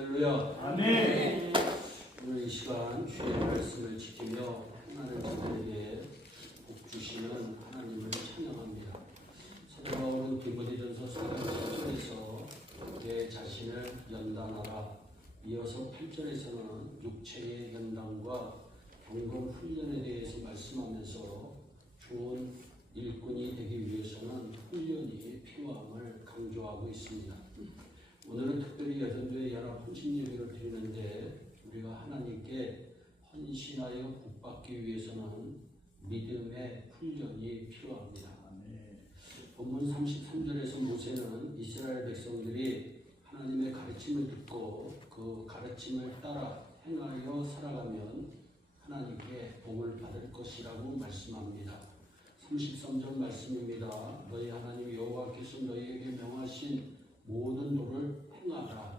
할렐루야. 아멘. 오늘 이 시간 주의 말씀을 지키며 하나님 자들에게 복 주시는 하나님을 찬양합니다. 사도 바울은 디모데전서 4장 7절에서 내 자신을 연단하라. 이어서 8절에서는 육체의 연단과 경건 훈련에 대해서 말씀하면서 좋은 일꾼이 되기 위해서는 훈련이 필요함을 강조하고 있습니다. 오늘은 특별히 여전도의 연합 헌신 예배를 드리는데 우리가 하나님께 헌신하여 복받기 위해서는 믿음의 훈련이 필요합니다. 본문 33절에서 모세는 이스라엘 백성들이 하나님의 가르침을 듣고 그 가르침을 따라 행하여 살아가면 하나님께 복을 받을 것이라고 말씀합니다. 33절 말씀입니다. 너희 하나님 여호와께서 너희에게 명하신 모든 도를 행하라.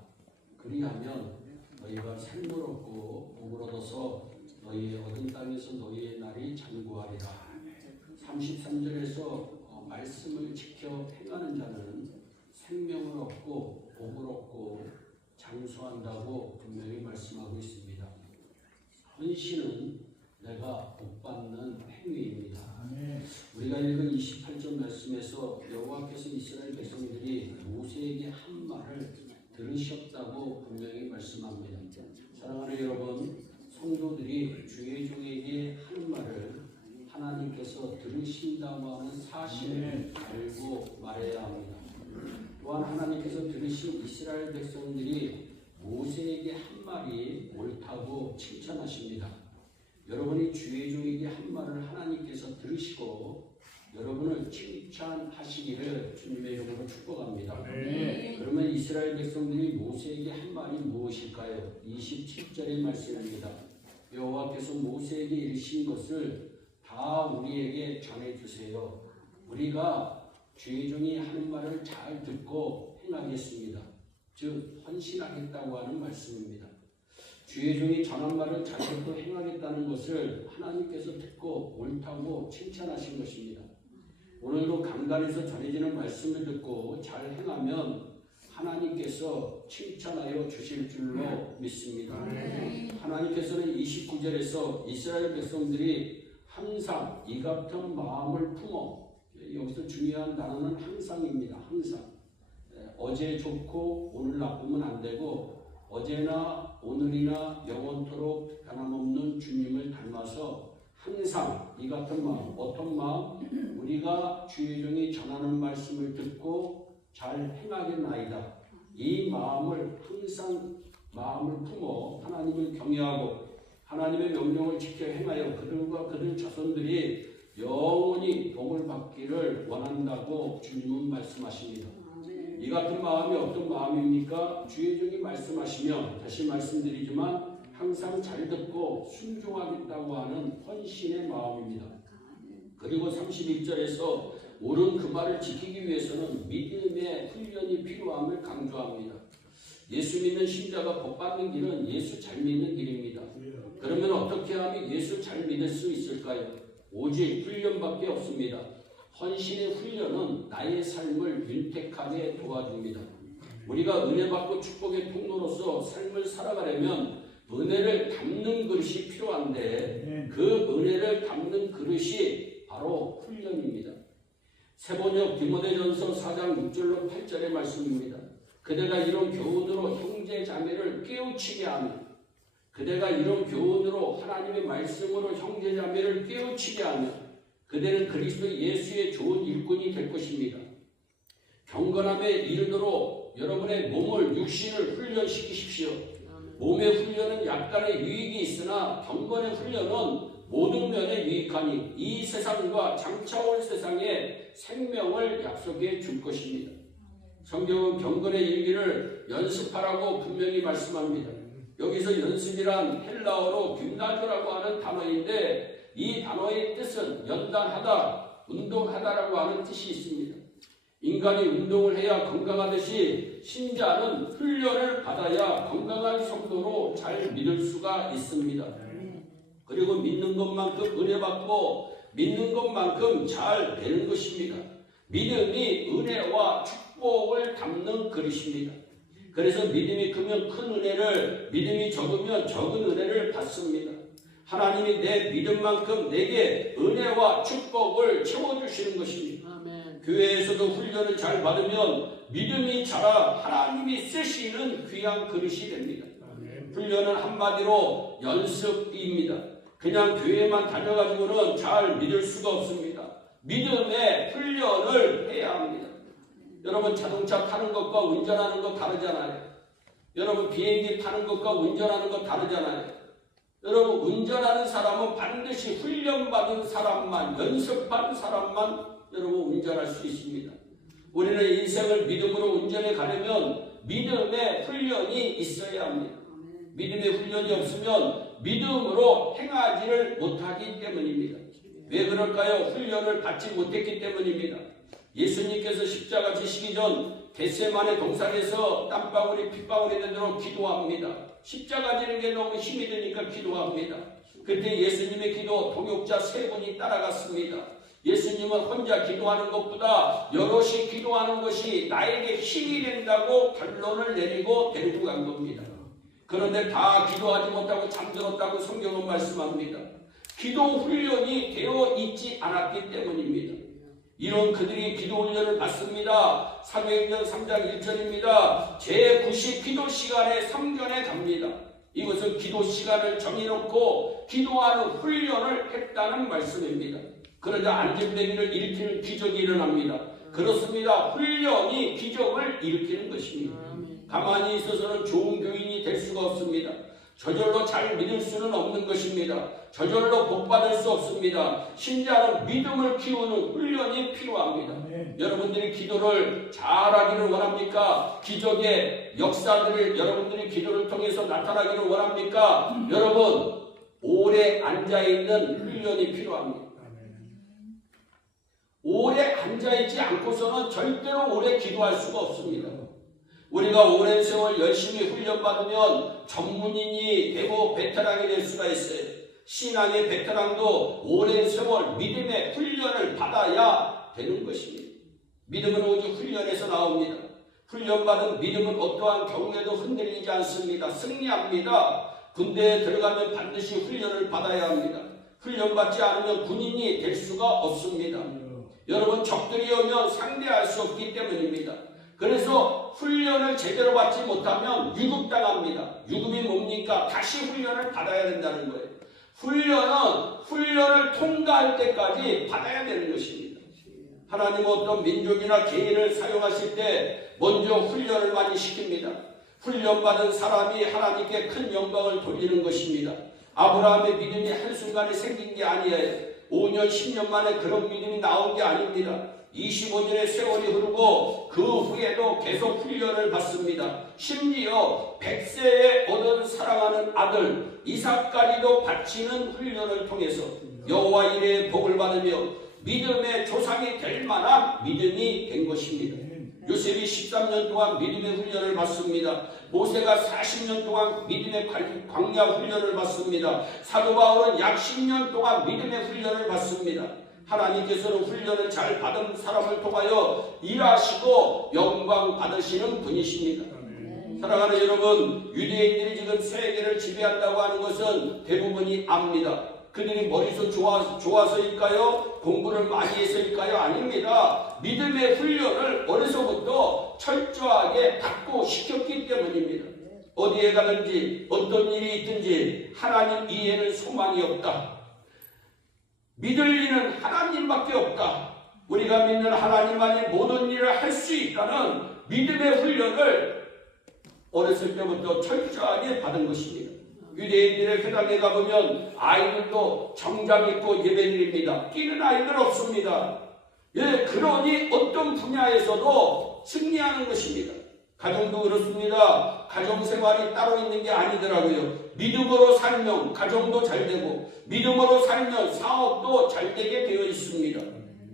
그리하면 너희가 삶을 얻고 복을 얻어서 너희의 얻은 땅에서 너희의 날이 장구하리라. 33절에서 말씀을 지켜 행하는 자는 생명을 얻고 복을 얻고 장수한다고 분명히 말씀하고 있습니다. 헌신은 내가 복받는 행위입니다. 우리가 읽은 28절 말씀에서 여호와께서 이스라엘 백성들이 모세에게 한 말을 들으셨다고 분명히 말씀합니다. 사랑하는 여러분, 성도들이 주의 종에게 한 말을 하나님께서 들으신다고 하는 사실을 알고 말해야 합니다. 또한 하나님께서 들으신 이스라엘 백성들이 모세에게 한 말이 옳다고 칭찬하십니다. 여러분이 주의 종에게 한 말을 하나님께서 들으시고 여러분을 칭찬하시기를 주님의 이름으로 축복합니다. 그러면 이스라엘 백성들이 모세에게 한 말이 무엇일까요? 27절의 말씀입니다. 여호와께서 모세에게 이르신 것을 다 우리에게 전해주세요. 우리가 주의 종이 하는 말을 잘 듣고 행하겠습니다. 즉 헌신하겠다고 하는 말씀입니다. 주의 종이 전한 말을 잘 듣고 행하겠다는 것을 하나님께서 듣고 옳다고 칭찬하신 것입니다. 오늘도 강단에서 전해지는 말씀을 듣고 잘 행하면 하나님께서 칭찬하여 주실 줄로 믿습니다. 하나님께서는 29절에서 이스라엘 백성들이 항상 이 같은 마음을 품어, 여기서 중요한 단어는 항상입니다. 항상. 어제 좋고 오늘 나쁘면 안 되고 어제나 오늘이나 영원토록 변함없는 주님을 닮아서 항상 이 같은 마음, 어떤 마음? 우리가 주의 종이 전하는 말씀을 듣고 잘 행하겠나이다. 이 마음을 항상 마음을 품어 하나님을 경외하고 하나님의 명령을 지켜 행하여 그들과 그들 자손들이 영원히 복을 받기를 원한다고 주님은 말씀하십니다. 이 같은 마음이 어떤 마음입니까? 주의 종이 말씀하시면 다시 말씀드리지만 항상 잘 듣고 순종하겠다고 하는 헌신의 마음입니다. 그리고 31절에서 옳은 그 말을 지키기 위해서는 믿음의 훈련이 필요함을 강조합니다. 예수 믿는 신자가 복받는 길은 예수 잘 믿는 길입니다. 그러면 어떻게 하면 예수 잘 믿을 수 있을까요? 오직 훈련밖에 없습니다. 헌신의 훈련은 나의 삶을 윤택하게 도와줍니다. 우리가 은혜 받고 축복의 통로로서 삶을 살아가려면 은혜를 담는 그릇이 필요한데 그 은혜를 담는 그릇이 바로 훈련입니다. 세번역 디모데전서 4장 6절로 8절의 말씀입니다. 그대가 이런 교훈으로 형제 자매를 깨우치게 하며 그대가 이런 교훈으로 하나님의 말씀으로 형제 자매를 깨우치게 하며 그대는 그리스도 예수의 좋은 일꾼이 될 것입니다. 경건함에 이르도록 여러분의 몸을 육신을 훈련시키십시오. 몸의 훈련은 약간의 유익이 있으나 경건의 훈련은 모든 면에 유익하니 이 세상과 장차 올 세상에 생명을 약속해 줄 것입니다. 성경은 경건의 일기를 연습하라고 분명히 말씀합니다. 여기서 연습이란 헬라어로 균나조라고 하는 단어인데 이 단어의 뜻은 연단하다, 운동하다라고 하는 뜻이 있습니다. 인간이 운동을 해야 건강하듯이 신자는 훈련을 받아야 건강한 성도로 잘 믿을 수가 있습니다. 그리고 믿는 것만큼 은혜 받고 믿는 것만큼 잘 되는 것입니다. 믿음이 은혜와 축복을 담는 그릇입니다. 그래서 믿음이 크면 큰 은혜를, 믿음이 적으면 적은 은혜를 받습니다. 하나님이 내 믿음만큼 내게 은혜와 축복을 채워주시는 것입니다. 아멘. 교회에서도 훈련을 잘 받으면 믿음이 자라 하나님이 쓰시는 귀한 그릇이 됩니다. 아멘. 훈련은 한마디로 연습입니다. 그냥 교회만 다녀가지고는 잘 믿을 수가 없습니다. 믿음의 훈련을 해야 합니다. 여러분 자동차 타는 것과 운전하는 것 다르잖아요. 여러분 비행기 타는 것과 운전하는 것 다르잖아요. 여러분 운전하는 사람은 반드시 훈련받은 사람만, 연습받은 사람만 여러분 운전할 수 있습니다. 우리는 인생을 믿음으로 운전해 가려면 믿음의 훈련이 있어야 합니다. 믿음의 훈련이 없으면 믿음으로 행하지를 못하기 때문입니다. 왜 그럴까요? 훈련을 받지 못했기 때문입니다. 예수님께서 십자가 지시기 전 겟세마네 동산에서 땀방울이 핏방울이 되도록 기도합니다. 십자가 지는 게 너무 힘이 드니까 기도합니다. 그때 예수님의 기도 동역자 3분이 따라갔습니다. 예수님은 혼자 기도하는 것보다 여럿이 기도하는 것이 나에게 힘이 된다고 결론을 내리고 데리고 간 겁니다. 그런데 다 기도하지 못하고 잠들었다고 성경은 말씀합니다. 기도 훈련이 되어 있지 않았기 때문입니다. 이런 그들이 기도 훈련을 받습니다. 사도행전 3장 1절입니다. 제9시 기도 시간에 성전에 갑니다. 이것은 기도 시간을 정해놓고 기도하는 훈련을 했다는 말씀입니다. 그러자 안전뱅이를 일으키는 기적이 일어납니다. 그렇습니다. 훈련이 기적을 일으키는 것입니다. 가만히 있어서는 좋은 교인이 될 수가 없습니다. 저절로 잘 믿을 수는 없는 것입니다. 저절로 복받을 수 없습니다. 신자는 믿음을 키우는 훈련이 필요합니다. 네. 여러분들이 기도를 잘하기를 원합니까? 기적의 역사들을 여러분들이 기도를 통해서 나타나기를 원합니까? 여러분 오래 앉아있는 훈련이 필요합니다. 오래 앉아있지 않고서는 절대로 오래 기도할 수가 없습니다. 우리가 오랜 세월 열심히 훈련받으면 전문인이 되고 베테랑이 될 수가 있어요. 신앙의 베테랑도 오랜 세월 믿음의 훈련을 받아야 되는 것입니다. 믿음은 오직 훈련에서 나옵니다. 훈련받은 믿음은 어떠한 경우에도 흔들리지 않습니다. 승리합니다. 군대에 들어가면 반드시 훈련을 받아야 합니다. 훈련받지 않으면 군인이 될 수가 없습니다. 여러분 적들이 오면 상대할 수 없기 때문입니다. 그래서 훈련을 제대로 받지 못하면 유급당합니다. 유급이 뭡니까? 다시 훈련을 받아야 된다는 거예요. 훈련을 통과할 때까지 받아야 되는 것입니다. 하나님은 어떤 민족이나 개인을 사용하실 때 먼저 훈련을 많이 시킵니다. 훈련받은 사람이 하나님께 큰 영광을 돌리는 것입니다. 아브라함의 믿음이 한순간에 생긴 게 아니에요. 5년, 10년 만에 그런 믿음이 나온 게 아닙니다. 25년의 세월이 흐르고 그 후에도 계속 훈련을 받습니다. 심지어 100세에 얻은 사랑하는 아들 이삭까지도 바치는 훈련을 통해서 여호와 이레의 복을 받으며 믿음의 조상이 될 만한 믿음이 된 것입니다. 요셉이 13년 동안 믿음의 훈련을 받습니다. 모세가 40년 동안 믿음의 광야 훈련을 받습니다. 사도 바울은 약 10년 동안 믿음의 훈련을 받습니다. 하나님께서는 훈련을 잘 받은 사람을 통하여 일하시고 영광 받으시는 분이십니다. 사랑하는 여러분, 유대인들이 지금 세계를 지배한다고 하는 것은 대부분이 압니다. 그들이 머리서 좋아서일까요? 공부를 많이 해서일까요? 아닙니다. 믿음의 훈련을 어려서부터 철저하게 받고 시켰기 때문입니다. 어디에 가든지 어떤 일이 있든지 하나님 이해는 소망이 없다. 믿을 이는 하나님밖에 없다. 우리가 믿는 하나님만이 모든 일을 할 수 있다는 믿음의 훈련을 어렸을 때부터 철저하게 받은 것입니다. 유대인들의 회당에 가보면 아이들도 정장 입고 예배드립니다. 끼는 아이들 없습니다. 예, 그러니 어떤 분야에서도 승리하는 것입니다. 가정도 그렇습니다. 가정생활이 따로 있는 게 아니더라고요. 믿음으로 살면 가정도 잘 되고 믿음으로 살면 사업도 잘 되게 되어 있습니다.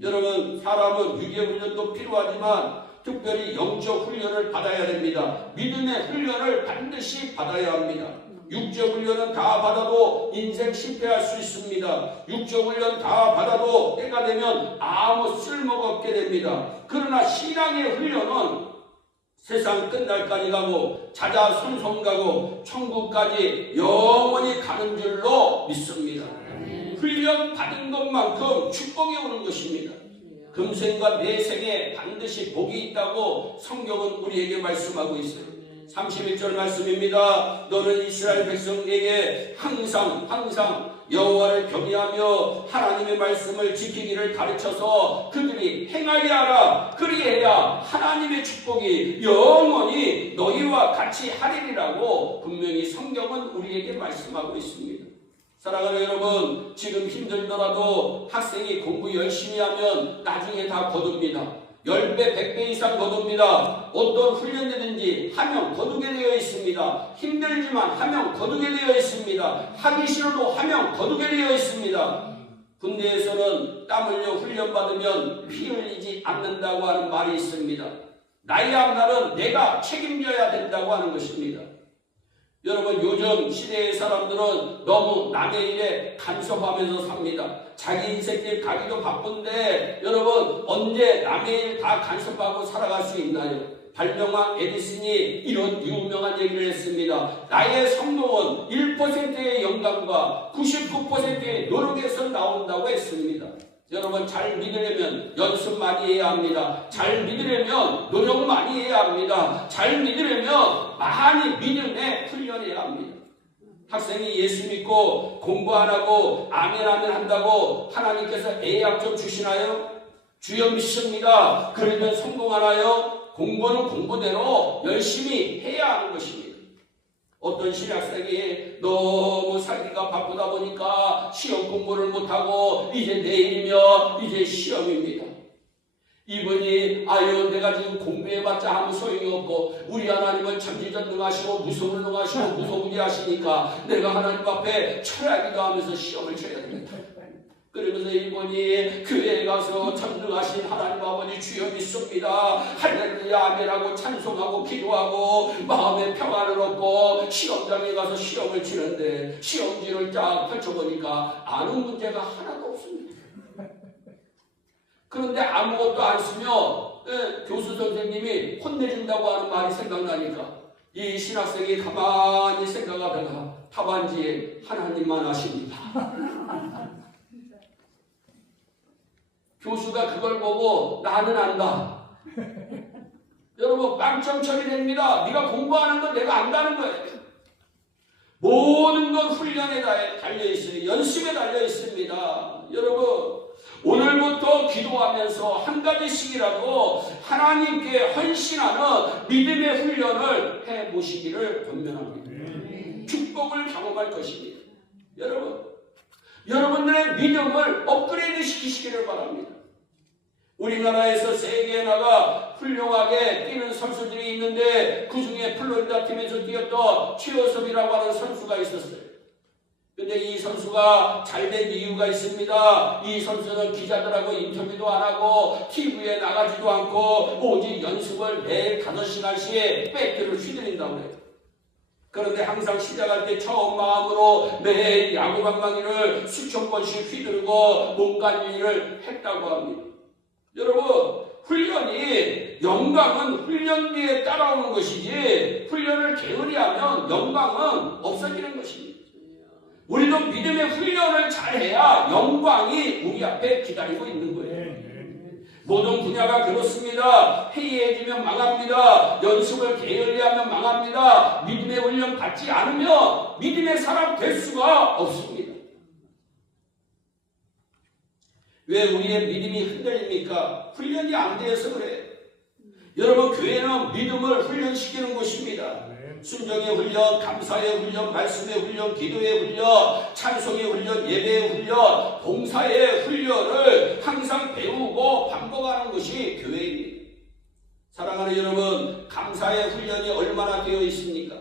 여러분, 사람은 유기훈련도 필요하지만 특별히 영적 훈련을 받아야 됩니다. 믿음의 훈련을 반드시 받아야 합니다. 육적 훈련은 다 받아도 인생 실패할 수 있습니다. 육적 훈련 다 받아도 때가 되면 아무 쓸모가 없게 됩니다. 그러나 신앙의 훈련은 세상 끝날까지 가고 자자손손 가고 천국까지 영원히 가는 줄로 믿습니다. 훈련 받은 것만큼 축복이 오는 것입니다. 금생과 내생에 반드시 복이 있다고 성경은 우리에게 말씀하고 있어요. 31절 말씀입니다. 너는 이스라엘 백성에게 항상 여호와를 경외하며 하나님의 말씀을 지키기를 가르쳐서 그들이 행하게 하라. 그리해야 하나님의 축복이 영원히 너희와 같이 하리라고 분명히 성경은 우리에게 말씀하고 있습니다. 사랑하는 여러분, 지금 힘들더라도 학생이 공부 열심히 하면 나중에 다 거둡니다. 10배, 100배 이상 거둡니다. 어떤 훈련이든지 하면 거두게 되어 있습니다. 힘들지만 하면 거두게 되어 있습니다. 하기 싫어도 하면 거두게 되어 있습니다. 군대에서는 땀 흘려 훈련받으면 피 흘리지 않는다고 하는 말이 있습니다. 나의 앞날은 내가 책임져야 된다고 하는 것입니다. 여러분, 요즘 시대의 사람들은 너무 남의 일에 간섭하면서 삽니다. 자기 인생길 가기도 바쁜데 여러분, 언제 남의 일 다 간섭하고 살아갈 수 있나요? 발명왕 에디슨이 이런 유명한 얘기를 했습니다. 나의 성공은 1%의 영감과 99%의 노력에서 나온다고 했습니다. 여러분, 잘 믿으려면 연습 많이 해야 합니다. 잘 믿으려면 노력 많이 해야 합니다. 잘 믿으려면 많이 믿음에 훈련해야 합니다. 학생이 예수 믿고 공부 안 하고 아멘 한다고 하나님께서 애약 좀 주시나요? 주여 믿습니다. 그러면 성공하나요? 공부는 공부대로 열심히 해야 하는 것입니다. 어떤 신학생이 너무 살기가 바쁘다 보니까 시험 공부를 못하고 이제 내일이면 이제 시험입니다. 이분이 아유 내가 지금 공부해봤자 아무 소용이 없고 우리 하나님은 천지전능하시고 무소불능하시고 무소부지하시니까 내가 하나님 앞에 철야기도 하면서 시험을 쳐야 되겠다. 그러면서 이분이 교회에 가서 전능하신 하나님 아버지 주여 믿습니다. 할렐루야 아멘하고 찬송하고 기도하고 마음의 평안을 얻고 시험장에 가서 시험을 치는데 시험지를 쫙 펼쳐보니까 아는 문제가 하나도 없습니다. 그런데 아무것도 안 쓰면 교수 선생님이 혼내준다고 하는 말이 생각나니까 이 신학생이 가만히 생각하다가 답안지에 하나님만 아십니다. 교수가 그걸 보고 나는 안다. 여러분 빵점 처리됩니다. 네가 공부하는 건 내가 안다는 거예요. 모든 건 훈련에 달려있어요. 연습에 달려있습니다. 여러분 오늘부터 기도하면서 한 가지씩이라도 하나님께 헌신하는 믿음의 훈련을 해보시기를 권면합니다. 축복을 경험할 것입니다. 여러분들의 믿음을 업그레이드 시키시기를 바랍니다. 우리나라에서 세계에 나가 훌륭하게 뛰는 선수들이 있는데 그 중에 플로리다 팀에서 뛰었던 최호섭이라고 하는 선수가 있었어요. 근데 이 선수가 잘된 이유가 있습니다. 이 선수는 기자들하고 인터뷰도 안 하고 TV에 나가지도 않고 오직 연습을 매일 5시간씩 배트를 휘두른다고 해요. 그런데 항상 시작할 때 처음 마음으로 매일 야구 방망이를 수천 번씩 휘두르고 몸간 일을 했다고 합니다. 여러분 훈련이 영광은 훈련 뒤에 따라오는 것이지 훈련을 게으리하면 영광은 없어지는 것입니다. 우리도 믿음의 훈련을 잘해야 영광이 우리 앞에 기다리고 있는 거예요. 모든 분야가 그렇습니다. 해이해지면 망합니다. 연습을 게을리하면 망합니다. 믿음의 훈련 받지 않으면 믿음의 사람 될 수가 없습니다. 왜 우리의 믿음이 흔들립니까? 훈련이 안 돼서 그래요. 여러분 교회는 믿음을 훈련시키는 곳입니다. 순종의 훈련, 감사의 훈련, 말씀의 훈련, 기도의 훈련, 찬송의 훈련, 예배의 훈련, 봉사의 훈련을 항상 배우고 반복하는 것이 교회입니다. 사랑하는 여러분, 감사의 훈련이 얼마나 되어 있습니까?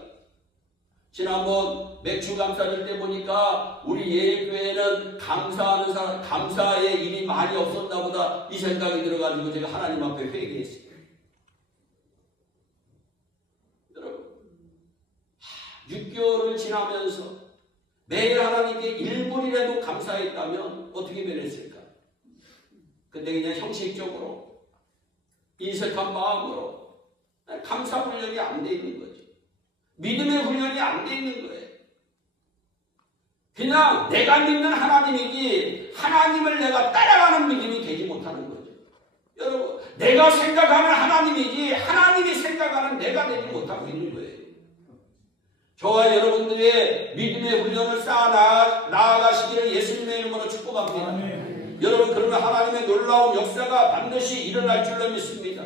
지난번 맥주 감사절 때 보니까 우리 예일교회는 감사하는 사람, 감사의 일이 많이 없었나 보다 이 생각이 들어가지고 제가 하나님 앞에 회개했어요. 6개월을 지나면서 매일 하나님께 1분이라도 감사했다면 어떻게 변했을까? 근데 그냥 형식적으로 인색한 마음으로 감사 훈련이 안 돼 있는 거죠. 믿음의 훈련이 안 돼 있는 거예요. 그냥 내가 믿는 하나님이지 하나님을 내가 따라가는 믿음이 되지 못하는 거죠. 여러분, 내가 생각하는 하나님이지 하나님이 생각하는 내가 되지 못하고 있는 거예요. 저와 여러분들의 믿음의 훈련을 쌓아 나아가시기를 예수님의 이름으로 축복합니다. 여러분, 그러면 하나님의 놀라운 역사가 반드시 일어날 줄로 믿습니다.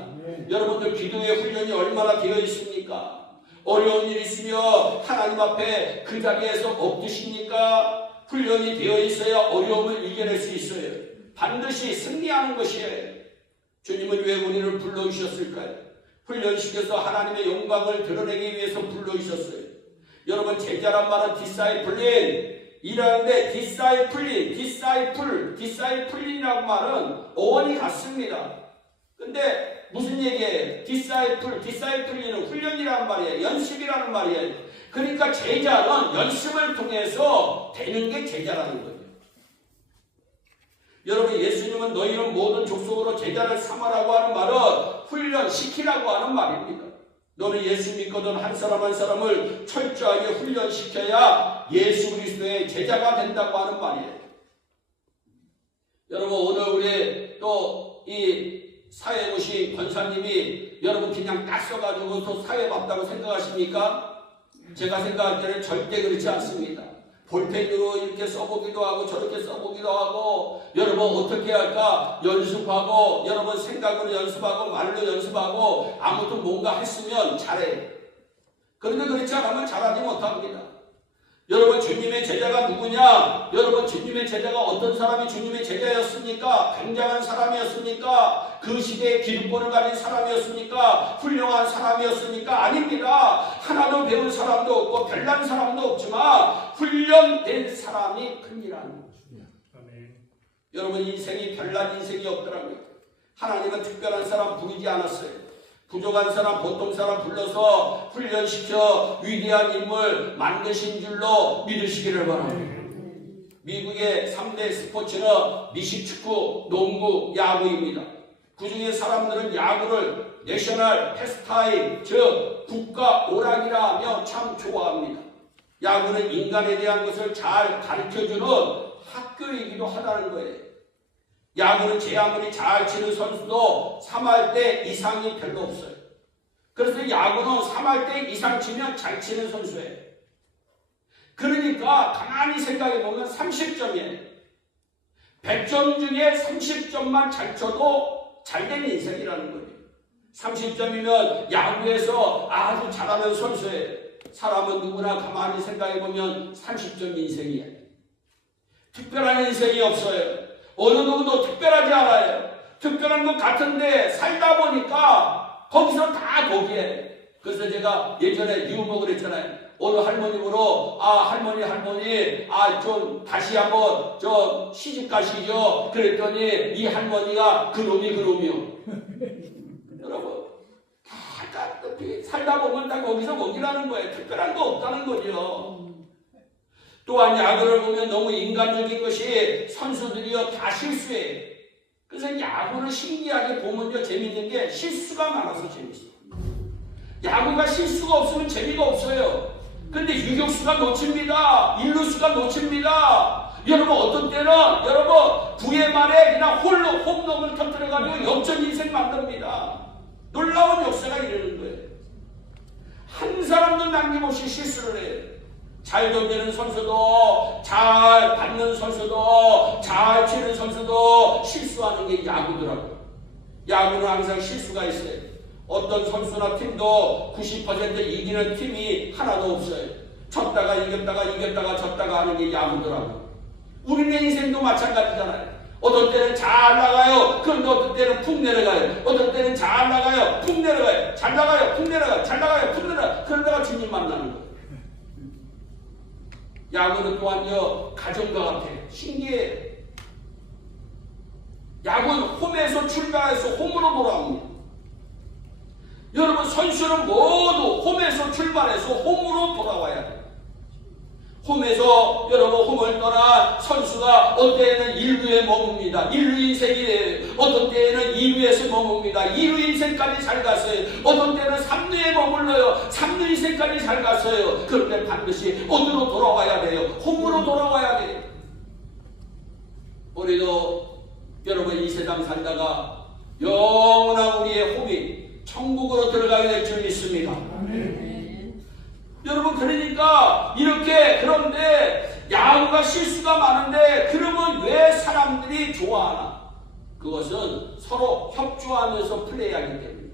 여러분들 기도의 훈련이 얼마나 되어 있습니까? 어려운 일이 있으며 하나님 앞에 그 자리에서 엎드십니까? 훈련이 되어 있어야 어려움을 이겨낼 수 있어요. 반드시 승리하는 것이에요. 주님은 왜 우리를 불러주셨을까요? 훈련시켜서 하나님의 영광을 드러내기 위해서 불러주셨어요. 여러분, 제자란 말은 디사이플린이라는데 디사이플린이라고 말은 어원이 같습니다. 근데 무슨 얘기예요? 디사이플린은 훈련이라는 말이에요. 연습이라는 말이에요. 그러니까 제자는 연습을 통해서 되는 게 제자라는 거예요. 여러분, 예수님은 너희는 모든 족속으로 제자를 삼으라고 하는 말은 훈련시키라고 하는 말입니다. 너는 예수 믿거든 한 사람 한 사람을 철저하게 훈련시켜야 예수 그리스도의 제자가 된다고 하는 말이에요. 여러분, 오늘 우리 또 이 사회 오신 권사님이 여러분 그냥 딱 써가지고 또 사회 맞다고 생각하십니까? 제가 생각할 때는 절대 그렇지 않습니다. 볼펜으로 이렇게 써보기도 하고 저렇게 써보기도 하고 여러분 어떻게 할까 연습하고 여러분 생각으로 연습하고 말로 연습하고 아무튼 뭔가 했으면 잘해. 그런데 그렇지 않으면 잘하지 못합니다. 여러분, 주님의 제자가 누구냐? 여러분, 주님의 제자가 어떤 사람이 주님의 제자였습니까? 굉장한 사람이었습니까? 그 시대에 기득권을 가진 사람이었습니까? 훌륭한 사람이었습니까? 아닙니다. 하나도 배운 사람도 없고 별난 사람도 없지만 훈련된 사람이 큰이라는 것입니다. 여러분, 인생이 별난 인생이 없더라고요. 하나님은 특별한 사람 부르지 않았어요. 부족한 사람, 보통 사람 불러서 훈련시켜 위대한 인물 만드신 줄로 믿으시기를 바랍니다. 미국의 3대 스포츠는 미식축구, 농구, 야구입니다. 그 중에 사람들은 야구를 내셔널 패스타임, 즉 국가 오락이라 하며 참 좋아합니다. 야구는 인간에 대한 것을 잘 가르쳐주는 학교이기도 하다는 거예요. 야구는 제 아무리 잘 치는 선수도 3할 때 이상이 별로 없어요. 그래서 야구는 3할 때 이상 치면 잘 치는 선수예요. 그러니까 가만히 생각해보면 30점이에요. 100점 중에 30점만 잘 쳐도 잘된 인생이라는 거예요. 30점이면 야구에서 아주 잘하는 선수예요. 사람은 누구나 가만히 생각해보면 30점 인생이에요. 특별한 인생이 없어요. 어느 누구도 특별하지 않아요. 특별한 것 같은데 살다 보니까 거기서 다 거기에. 그래서 제가 예전에 유머 그랬잖아요. 어느 할머니 보러 할머니 좀 다시 한번 저 시집 가시죠. 그랬더니 이 할머니가 그놈이요. 여러분, 다 살다 보면 다 거기서 거기라는 거예요. 특별한 거 없다는 거죠. 또한 야구를 보면 너무 인간적인 것이 선수들이요 다 실수해요. 그래서 야구를 신기하게 보면요 재밌는 게 실수가 많아서 재밌어요. 야구가 실수가 없으면 재미가 없어요. 근데 유격수가 놓칩니다. 일루수가 놓칩니다. 여러분 어떤 때는 여러분 9회 말에 그냥 홀로 홈런을 터뜨려가지고 역전 인생 만듭니다. 놀라운 역사가 이러는 거예요. 한 사람도 남김없이 실수를 해요. 잘 던지는 선수도 잘 받는 선수도 잘 치는 선수도 실수하는 게 야구더라고요. 야구는 항상 실수가 있어요. 어떤 선수나 팀도 90% 이기는 팀이 하나도 없어요. 졌다가 이겼다가 졌다가 하는 게 야구더라고요. 우리네 인생도 마찬가지잖아요. 어떤 때는 잘 나가요. 그런데 어떤 때는 푹 내려가요. 어떤 때는 잘 나가요. 푹 내려가요. 잘 나가요. 푹 내려가요. 잘 나가요. 푹 내려가요. 그러다가 주님 만나는 거예요. 야구는 또한요 가정과 같아. 신기해. 야구는 홈에서 출발해서 홈으로 돌아옵니다. 여러분 선수는 모두 홈에서 출발해서 홈으로 돌아와야 돼요. 홈에서 여러분 홈을 떠나 선수가 어떤 때에는 1루에 머뭅니다. 1루 인생이에요. 어떤 때에는 2루에서 머뭅니다. 2루 인생까지 잘 갔어요. 어떤 때는 3루에 머물러요. 3루 인생까지 잘 갔어요. 그런데 반드시 어디로 돌아와야 돼요? 홈으로 돌아와야 돼요. 우리도 여러분 이 세상 살다가 영원한 우리의 홈이 천국으로 들어가게 될 줄 믿습니다. 여러분 그러니까 이렇게 그런데 야구가 실수가 많은데 그러면 왜 사람들이 좋아하나? 그것은 서로 협조하면서 플레이하기 때문에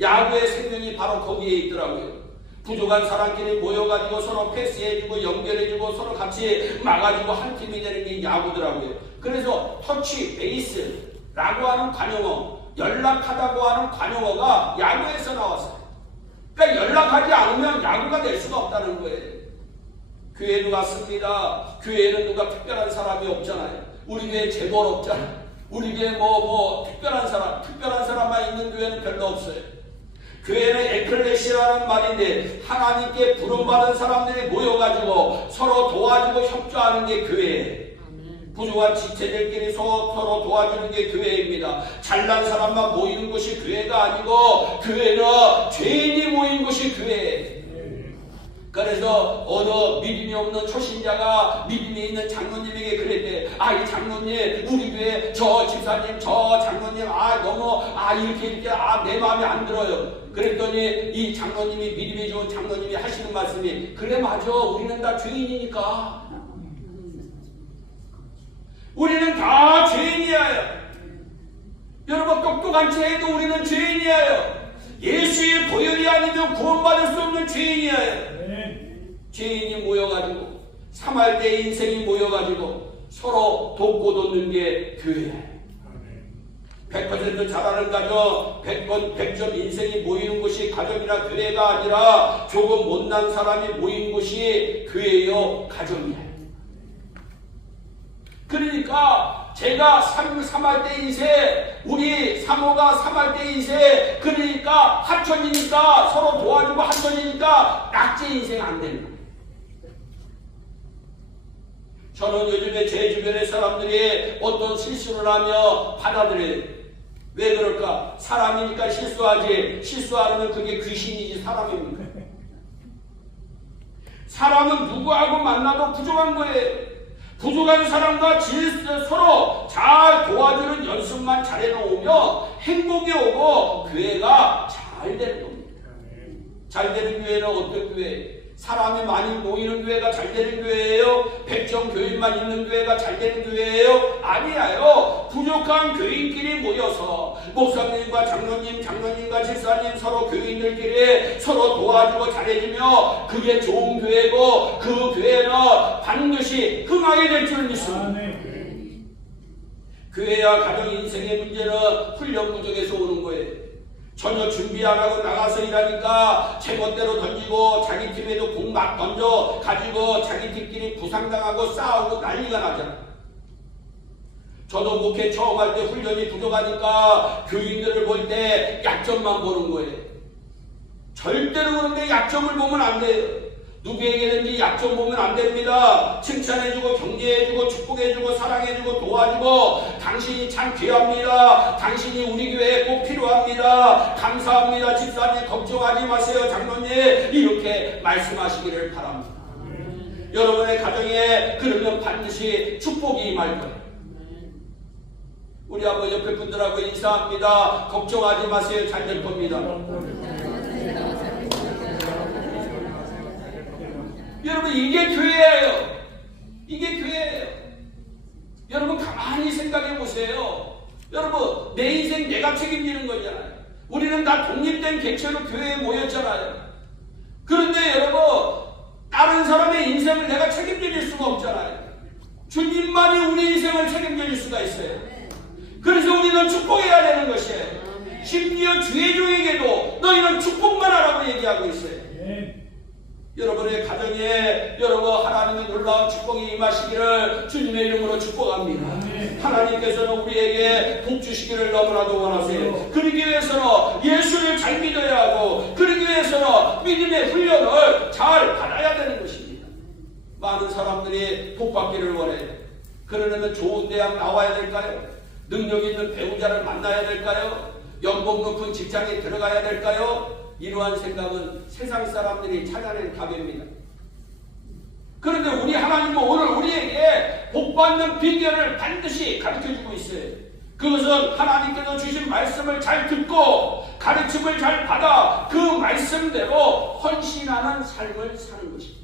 야구의 생명이 바로 거기에 있더라고요. 부족한 사람끼리 모여가지고 서로 패스해주고 연결해주고 서로 같이 막아주고 한 팀이 되는 게 야구더라고요. 그래서 터치 베이스라고 하는 관용어, 연락하다고 하는 관용어가 야구에서 나왔어요. 그러니까 연락하지 않으면 야구가 될 수가 없다는 거예요. 교회도 같습니다. 교회에는 누가 특별한 사람이 없잖아요. 우리 교회 재벌 없잖아요. 우리 교회 특별한 사람만 있는 교회는 별로 없어요. 교회는 에클레시아라는 말인데 하나님께 부름받은 사람들이 모여가지고 서로 도와주고 협조하는 게 교회예요. 부족한 지체들끼리 서로 도와주는 게 교회입니다. 잘난 사람만 모이는 것이 교회가 아니고 교회는 죄인이 모인 것이 교회예요. 그래서 어느 믿음이 없는 초신자가 믿음이 있는 장로님에게 그랬대. 이 장로님, 우리 교회 저 집사님, 저 장로님, 너무 이렇게 내 마음에 안 들어요. 그랬더니 이 장로님이, 믿음이 좋은 장로님이 하시는 말씀이, 그래 맞아, 우리는 다 죄인이니까. 우리는 다 죄인이에요. 여러분 똑똑한 채 해도 우리는 죄인이에요. 예수의 보혈이 아니면 구원받을 수 없는 죄인이에요. 죄인이 모여가지고 사말대 인생이 모여가지고 서로 돕고 돕는 게 교회예요. 100% 잘하는 가정, 100점 인생이 모이는 곳이 가정이나 교회가 아니라 조금 못난 사람이 모인 곳이 교회요, 가정이에요. 그러니까 제가 3할때 인생, 우리 사모가 3할때 인생, 그러니까 합천이니까 서로 도와주고 합천이니까 낙제 인생 안 되는 거예요. 저는 요즘에 제 주변의 사람들이 어떤 실수를 하며 받아들여요. 왜 그럴까? 사람이니까 실수하지. 실수 안 하면 그게 귀신이지 사람입니까? 사람은 누구하고 만나도 부족한 거예요. 부족한 사람과 서로 잘 도와주는 연습만 잘해놓으면 행복이 오고 교회가 잘 되는 겁니다. 잘 되는 교회는 어떤 교회예요? 사람이 많이 모이는 교회가 잘 되는 교회예요? 100점 교인만 있는 교회가 잘 되는 교회예요? 아니에요. 부족한 교인끼리 모여서 목사님과 장로님과 집사님 서로 교인들끼리 서로 도와주고 잘해주며 그게 좋은 교회고 그 교회는 반드시 흥하게 될 줄 믿습니다. 교회와 가정 인생의 문제는 훈련 부족에서 오는 거예요. 전혀 준비 안 하고 나가서 일하니까 제멋대로 던지고 자기 팀에도 공 막 던져 가지고 자기 팀끼리 부상당하고 싸우고 난리가 나잖아. 저도 목회 처음 할 때 훈련이 부족하니까 교인들을 볼 때 약점만 보는 거예요. 절대로 그런데 약점을 보면 안 돼요. 누구에게든지 약점 보면 안 됩니다. 칭찬해주고 격려해주고 축복해주고 사랑해주고 도와주고 당신이 참 귀합니다. 당신이 우리 교회에 꼭 필요합니다. 감사합니다. 집사님 걱정하지 마세요. 장로님 이렇게 말씀하시기를 바랍니다. 여러분의 가정에 그러면 반드시 축복이 임할 거예요. 우리 한번 옆에 분들하고 인사합니다. 걱정하지 마세요. 잘 될 겁니다. 여러분 이게 교회예요. 이게 교회예요. 여러분 가만히 생각해 보세요. 여러분 내 인생 내가 책임지는 거잖아요. 우리는 다 독립된 객체로 교회에 모였잖아요. 그런데 여러분 다른 사람의 인생을 내가 책임질 수가 없잖아요. 주님만이 우리 인생을 책임질 수가 있어요. 그래서 우리는 축복해야 되는 것이에요. 심지어 주의 종에게도 너희는 축복만 하라고 얘기하고 있어요. 여러분의 가정에 여러분 하나님의 놀라운 축복이 임하시기를 주님의 이름으로 축복합니다. 하나님께서는 우리에게 복 주시기를 너무나도 원하세요. 그러기 위해서는 예수를 잘 믿어야 하고 그러기 위해서는 믿음의 훈련을 잘 받아야 되는 것입니다. 많은 사람들이 복받기를 원해요. 그러려면 좋은 대학 나와야 될까요? 능력 있는 배우자를 만나야 될까요? 연봉 높은 직장에 들어가야 될까요? 이러한 생각은 세상 사람들이 찾아낸 답입니다. 그런데 우리 하나님은 오늘 우리에게 복받는 비결을 반드시 가르쳐주고 있어요. 그것은 하나님께서 주신 말씀을 잘 듣고 가르침을 잘 받아 그 말씀대로 헌신하는 삶을 사는 것입니다.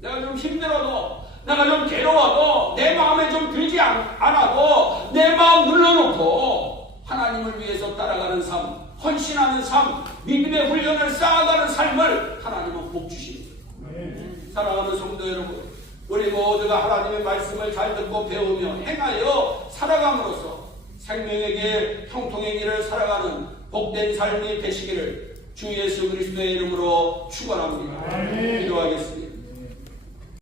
내가 좀 힘들어도, 내가 좀 괴로워도, 내 마음에 좀 들지 않아도 내 마음 눌러놓고 하나님을 위해서 따라가는 삶, 헌신하는 삶, 믿음의 훈련을 쌓아가는 삶을 하나님은 복 주십니다. 사랑하는 성도 여러분, 우리 모두가 하나님의 말씀을 잘 듣고 배우며 행하여 살아감으로써 생명의 길, 형통의 길을 살아가는 복된 삶이 되시기를 주 예수 그리스도의 이름으로 축원합니다. 기도하겠습니다.